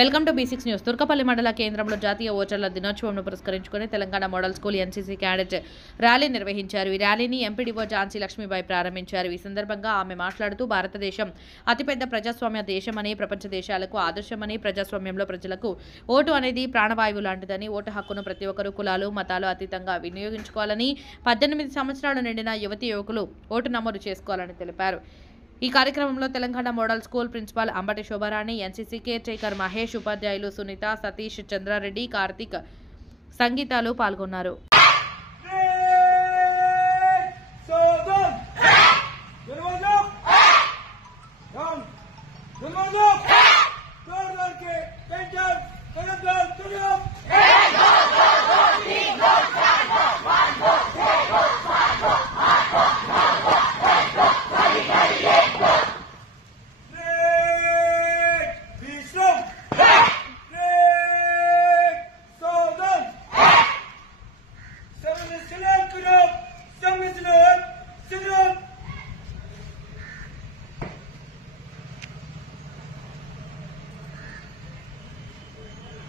Welcome to B6 news. Turkapalli మండల కేంద్రంలో జాతీయ ఓటర్ల దినోత్సవంను పురస్కరించుకుని Telangana model school NCC cadet rally నిర్వహించారు. ఈ ర్యాలీని ఎంపీడీఓ ఝాన్సీ లక్ష్మీబాయి ప్రారంభించారు. ఈ సందర్భంగా ఆమె మాట్లాడుతూ భారతదేశం అతిపెద్ద ప్రజాస్వామ్య దేశమని, ప్రపంచ దేశాలకు ఆదర్శమని, ప్రజాస్వామ్యంలో ప్రజలకు ఓటు అనేది ప్రాణవాయువు లాంటిదని, ఓటు హక్కును ప్రతి ఒక్కరూ కులాలు మతాలు అతీతంగా వినియోగించుకోవాలని, 18 సంవత్సరాలు నిండిన యువతీ యువకులు ఓటు నమోదు చేసుకోవాలని తెలిపారు. ఈ కార్యక్రమంలో Telangana model school principal Ambati Shobharani, NCC care taker Mahesh, ఉపాధ్యాయులు సునీత, సతీష్, చంద్రారెడ్డి, కార్తిక్, సంగీతాలు పాల్గొన్నారు.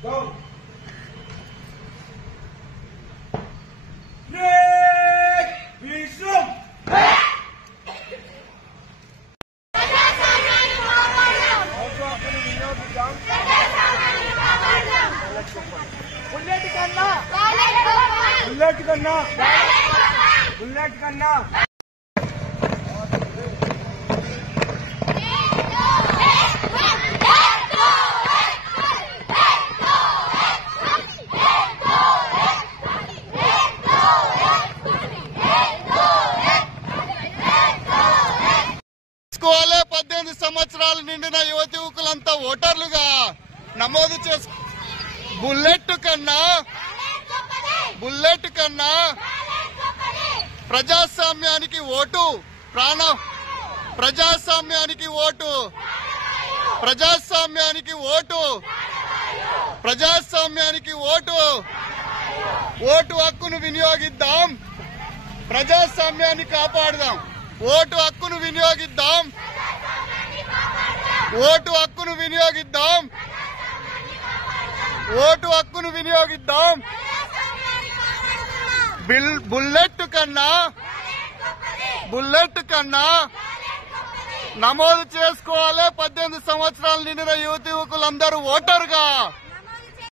Go! बुलेट करना చేసుకోవాలి. 18 సంవత్సరాలు నిండిన యువతి యువకులంతా ఓటర్లుగా నమోదు చేసుకో. బుల్లెట్ కన్నా ప్రజాస్వామ్యానికి ఓటు ప్రాణం. ప్రజాస్వామ్యానికి ఓటు ఓటు హక్కును వినియోగిద్దాం. ప్రజాస్వామ్యాన్ని కాపాడుదాం. ఓటు హక్కును వినియోగిద్దాం. బుల్లెట్ కన్నా నమోదు చేసుకోవాలి. 18 సంవత్సరాలు నిండిన యువతి యువకులందరూ ఓటర్గా